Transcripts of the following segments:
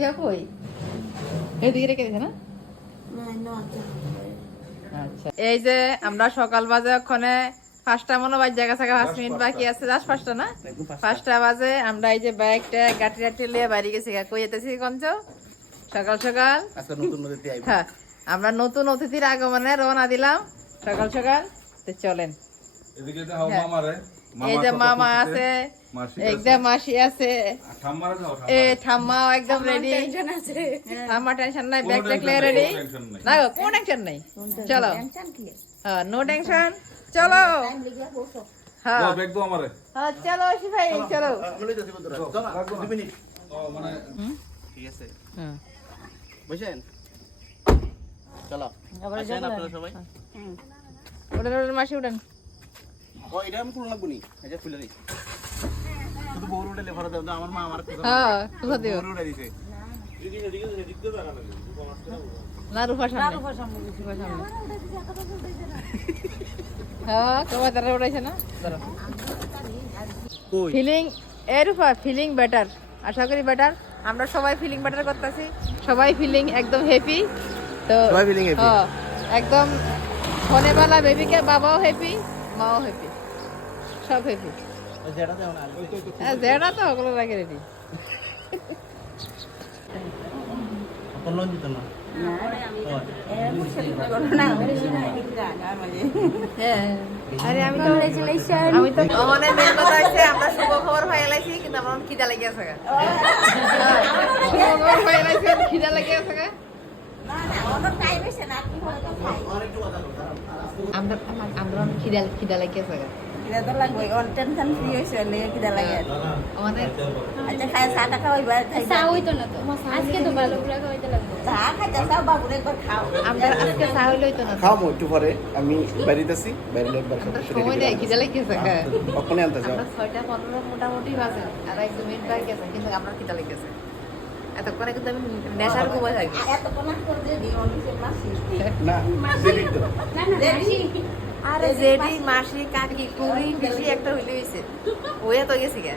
ইয়া কই এদিকে রেখে দিছে না? আচ্ছা। এই যে আমরা সকাল বাজে ওখানে পাঁচটা মনে বাজ জায়গা থাকা পাঁচ মিনিট বাকি আছে। জাস্ট পাঁচটা না? পাঁচটা বাজে আমরা এই যে বাইকটা গাটি টাটি লিয়ে বাড়ি গেছি গা। কই যেতেছি কঞ্চ? সকাল সকাল? নতুন হ্যাঁ আমরা নতুন অতিথির আগমনে রওনা দিলাম। সকাল সকাল তো চলেন। হ্যাঁ। এই যে মামা আছে একদম মাসি আছে। এ ঠাম্মাও একদম রেডি ঠাম্মা টেনশন নাই ব্যাগ ট্যাগ লিয়ে রেডি না গো কোনো টেনশন নাই। চলো। হ্যাঁ নো টেনশন চলো। হ্যাঁ। দাও ব্যাগ দাও আমারে। হ্যাঁ চলো অসি ভাই চলো। আমি লইতেছি বন্ধুরা। চলো দুই মিনিট। ও মানে ঠিক আছে। বুঝছেন চলো? আপনারা সবাই। উঠেন উঠেন মাসি উঠেন। ও এটা আমি খুলে লাগবো নি। এটা খুলে শুধু বউর দাও আমার মা আমার হ্যাঁ তুলো দিও বউর দিছে। না রূপা সামনে রূপা সামনে হ্যাঁ তোমার তারা না? ফিলিং এ রূপা ফিলিং বেটার আশা করি বেটার আমরা সবাই ফিলিং বেটার করতেছি। সবাই ফিলিং একদম হ্যাপি তো সবাই? হ্যাঁ, একদম ফোনে বেবিকে বাবাও হ্যাপি মাও হ্যাপি সব হ্যাপি হ্যাঁ তো ওগুলো লাগে রেডি কোন লোন দিত না? আরে আমি তো আমি মেন কথা হচ্ছে আমরা শুভ খবর পাই লাইছি কিন্তু আমার খিদা লেগে আছে খবর খিদা লেগে আছে। আমরা আমরা খিদা খিদা লেগে আছে গা। আমাদের চা হইতো না তো আজকে তো ভালো করে খাওয়াইতে লাগবে আমরা আজকে চা হইলে হইতো না তো। খাও একটু পরে আমি বাড়িতেছি বাইরে একবার আমরা সময় নেই খিদা লেগে আছে গা। কখনই আনতে যাও আমরা ছয়টা পনেরো মোটামুটি বাজে আর এক দু মিনিট বাকি আছে কিন্তু আমরা লেগে আছে এতক্ষণে কিন্তু আমি নেশার ঘুমাই থাকি না দেরি তো না না মাসি আরে জেডি মাসি কাকি কুড়ি পিসি একটা হইলে হইছে। ওয়া তো গেছি গা।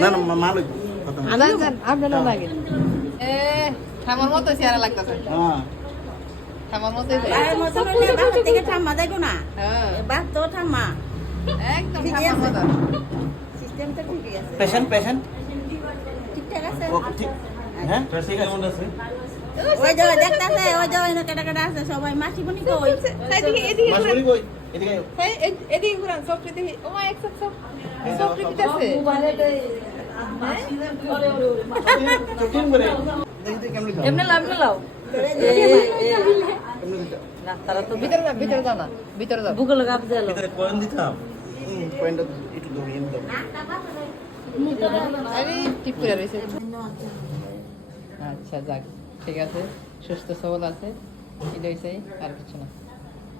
না না মা- মা লইব না। আদান জান আপনার লাগে এ থামার মতো চেহারা লাগতেছে। হ্যাঁ। থামার মতো হ্যাঁ। একদম থামার মতো পেশেন্ট পেশেন্ট ও ঠিক। হ্যাঁ? ঠিক আছে? সবাই। মাসি বনি কই? এদিকে এদিকে মাসুরি কই? এদিকে আয়। এই, এ- এদিকে ঘুরান সব দেখি ও মা এক সব সব সব দিতেছে চোখিন করে দেখি তুই কেমন লিখা এমনি লাভ লাও না তারা তো ভিতরে যাও ভিতরে যাও না ভিতরে যাও। পয়েন্ট দিতাম পয়েন্টটা একটু ধরিয়ে দাও আরে টিপ করে রয়েছে। আচ্ছা যাক। ঠিক আছে সুস্থ সবল আছে এটাই চাই আর কিছু না।